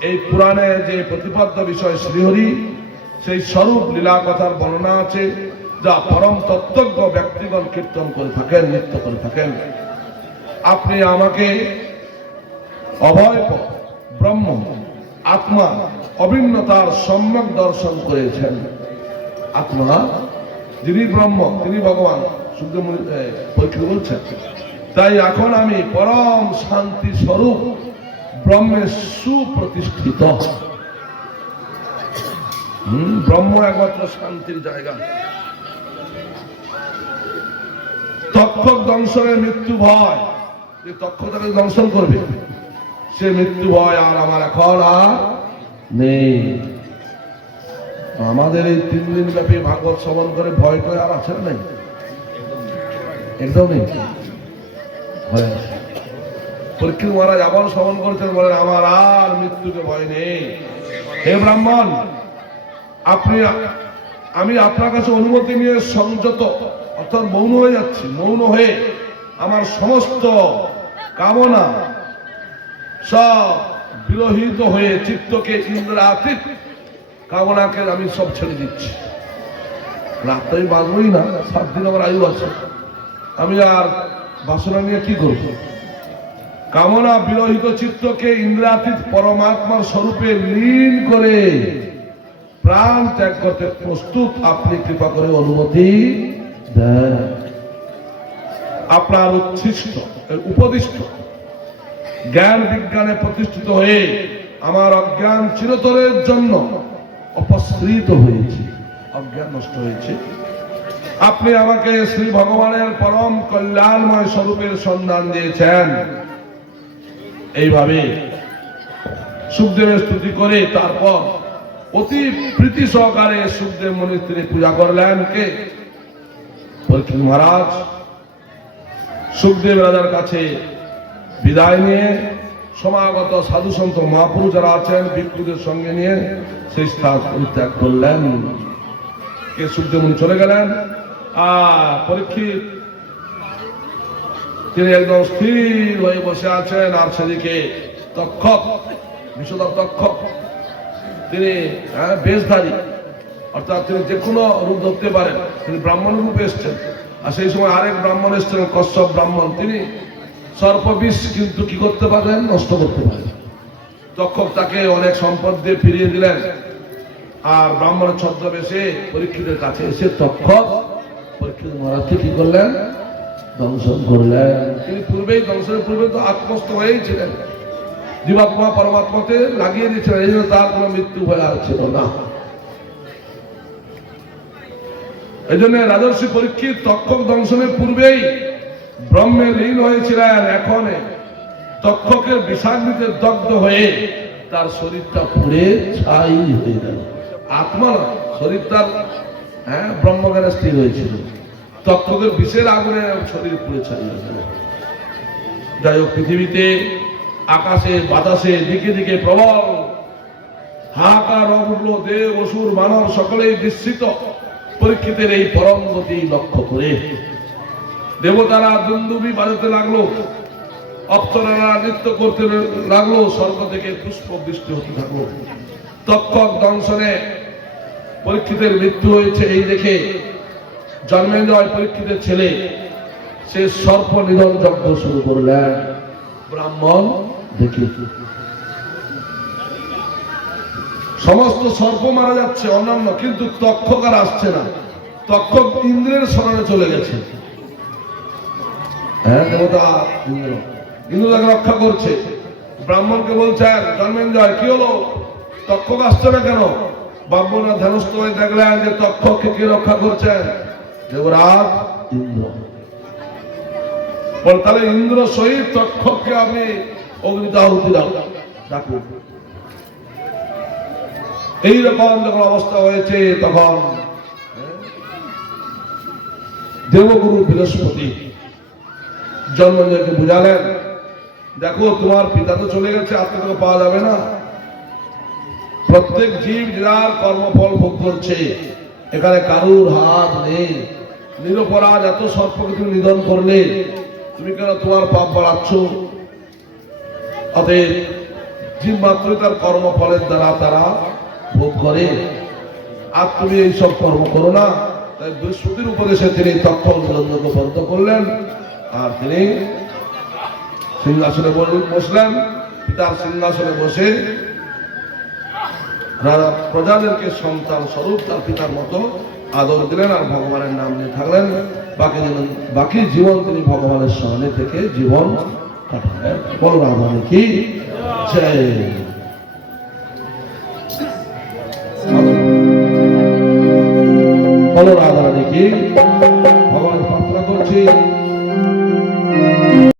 এই পুরাণে যে প্রতিপাদ্য বিষয় শ্রীহরি, সেই স্বরূপ লীলা কথার বর্ণনা আছে, যা পরম তত্ত্বজ্ঞ ব্যক্তিগণ কীর্তন করে থাকেন, নৃত্য করে থাকেন। আপনি আমাকে অভয় ব্রহ্ম আত্মা অভিন্নতার সম্যক দর্শন করেছেন। আত্মা যিনি ব্রহ্ম, তিনি ভগবান সুখদেব পরীক্ষিত বলছেন, তাই এখন আমি পরম শান্তি স্বরূপ ব্রহ্মে সুপ্রতিষ্ঠিত। ব্রহ্ম একমাত্র শান্তির জায়গা। তক্ষক দংশনের মৃত্যু ভয়, যে তক্ষ তাকে দংশন করবে, সে মৃত্যু ভয় আর আমার এখন আর নেই। আমাদের এই 3 দিন ব্যাপী ভাগবত শ্রবণ করে ভয়টা আর আছে না? একদম নেই। পরীক্ষিত মহারাজ আবার শ্রবণ করছেন, বলেন আমার আর মৃত্যুকে ভয় নেই। হে ব্রাহ্মণ, আমি আপনার কাছে অনুমতি নিয়ে সংযত অর্থাৎ মৌন হয়ে যাচ্ছি। মৌন হয়ে আমার সমস্ত কামনা সব বিরহিত হয়ে চিত্তকে ইন্দ্রাতীত কামনাকে আমি সব ছেড়ে দিচ্ছি। রাতটা আমি বাঁচবই না, 7 দিন আমার আয়ু আছে, আমি আর বাসনা নিয়ে কি করব? কামনা বিরহিত চিত্তকে ইন্দ্রাতীত পরমাত্মার স্বরূপে লীন করে প্রাণ ত্যাগ করতে প্রস্তুত আপনি কৃপা করে অনুমতি দেন। আপনার উচ্ছিষ্ট উপদিষ্ট জ্ঞান বিজ্ঞানে প্রতিষ্ঠিত হয়ে আমার অজ্ঞান চিরতরের জন্য অপসৃত হয়েছে, অজ্ঞান নষ্ট হয়েছে। আপনি আমাকে শ্রী ভগবানের পরম কল্যাণময় স্বরূপের সন্ধান দিয়েছেন। এইভাবে সুখদেবের স্তুতি করে তারপর অতি প্রীতি সহকারে সুখদেব মুনির তিনি পূজা করলেন। কে? পরীক্ষিত মহারাজ সুখদেব রাজার কাছে বিদায় নিয়ে সমাগত সাধু সন্ত মহাপুরুষ যারা আছেন ভিক্ষুদের সঙ্গে নিয়ে সেই স্থান পরিত্যাগ করলেন। কে? সুখদেব মুনি চলে গেলেন। আর পরীক্ষিত তিনি একদম স্থির হয়ে বসে আছেন। আর সেদিকে তক্ষক, বিষধর তক্ষক, তিনি বেশধারী, অর্থাৎ তিনি যে কোনো রূপ ধরতে পারেন। তিনি ব্রাহ্মণ রূপে এসছেন। আর সেই সময় আরেক ব্রাহ্মণ এসছেন, কশ্যপ ব্রাহ্মণ। তিনি সর্পবিষ কিন্তু কি করতে পারেন? নষ্ট করতে পারেন। তক্ষক তাকে অনেক সম্পদ দিয়ে ফিরিয়ে দিলেন। আর ব্রাহ্মণের ছদ্মবেশে পরীক্ষিতের কাছে এসে তক্ষক পরীক্ষিত মহারাজকে কি করলেন? দংশন করলেন। তিনি পূর্বেই দংশনের পূর্বে তো আত্মস্থ হয়েই ছিলেন, জীবাত্মা পরমাত্মাতে লাগিয়ে দিয়েছিলেন। এই জন্য তার কোনো মৃত্যু ভয় আর ছিল না। এই জন্য রাজর্ষি পরীক্ষিত তক্ষক দংশনের পূর্বেই ব্রহ্মে লীন হয়েছিলেন। এখন তক্ষকের বিষাগ্নিতে দগ্ধ হয়ে তার শরীরটা পুড়ে ছাই হয়ে গেল। আত্মা না, শরীর তার ব্রহ্মজ্ঞানে স্থির হয়েছিল। তক্ষকের বিষের আগুনে শরীর পুড়ে ছাই হয়ে গেল। যাই হোক, পৃথিবীতে আকাশে বাতাসে দিকে দিকে প্রবল হাহাকার উঠল। দেব অসুর মানব সকলেই বিস্মিত পরীক্ষিতের এই পরম গতি লক্ষ্য করে। দেবতারা দুন্দুবি বাজাতে লাগলো, অপ্সরারা নৃত্য করতে লাগলো, স্বর্গ থেকে পুষ্প বৃষ্টি হতে থাকলো। তক্ষক দংশনে পরীক্ষিতের মৃত্যু হয়েছে এই দেখে জন্মেঞ্জয় পরীক্ষিতের ছেলে সে সর্প নিধন যজ্ঞ শুরু করলেন। ব্রাহ্মণ দেখে সমস্ত সর্প মারা যাচ্ছে অন্যান্য, কিন্তু তক্ষক আর আসছে না। তক্ষক ইন্দ্রের শরণে চলে গেছে। দেবতা ইন্দ্র তাকে রক্ষা করছে। ব্রাহ্মণকে বলছেন, জন্মেঞ্জয় কি হলো, তক্ষক আসছে না কেন? ব্রাহ্মণরা ধ্যানস্থ হয়ে দেখলেন যে তক্ষককে কে রক্ষা করছেন? দেবরাজ ইন্দ্র। বল তাহলে ইন্দ্র সহিত তক্ষককে আপনি অগ্নিতে আহুতি ডাকুন। এইরকম যখন অবস্থা হয়েছে তখন দেবগুরু বৃহস্পতি জন্মেঞ্জয়কে বুঝালেন, দেখো তোমার পিতা তো চলে গেছে, আত্মাকে পাওয়া যাবে না। প্রত্যেক জীব যার কর্মফল ভোগ করছে, এখানে কারুর হাত নেই। নিরপরাধ এত সর্পকে তুমি নিধন করলে, তুমি কেন তোমার পাপ বাড়াচ্ছ? অতএব জীব মাত্রই তার কর্মফলের দ্বারা তারা ভোগ করে, আর তুমি এইসব কর্ম করো না। তাই বৃহস্পতির উপদেশে তিনি তক্ষক নিধনকে বন্ধ করলেন। আর তিনি সিংহাসনে বসলেন। পিতার সিংহাসনে বসে রাজা প্রজাদেরকে সন্তান স্বরূপ তার পিতার মতো আদর দিলেন আর ভগবানের নাম নিয়ে থাকলেন। বাকি জীবন তিনি ভগবানের সামনে থেকে জীবন কাটালেন। বলো রাধা কি জয়। বলো রাধা কি। ভগবান প্রার্থনা করছি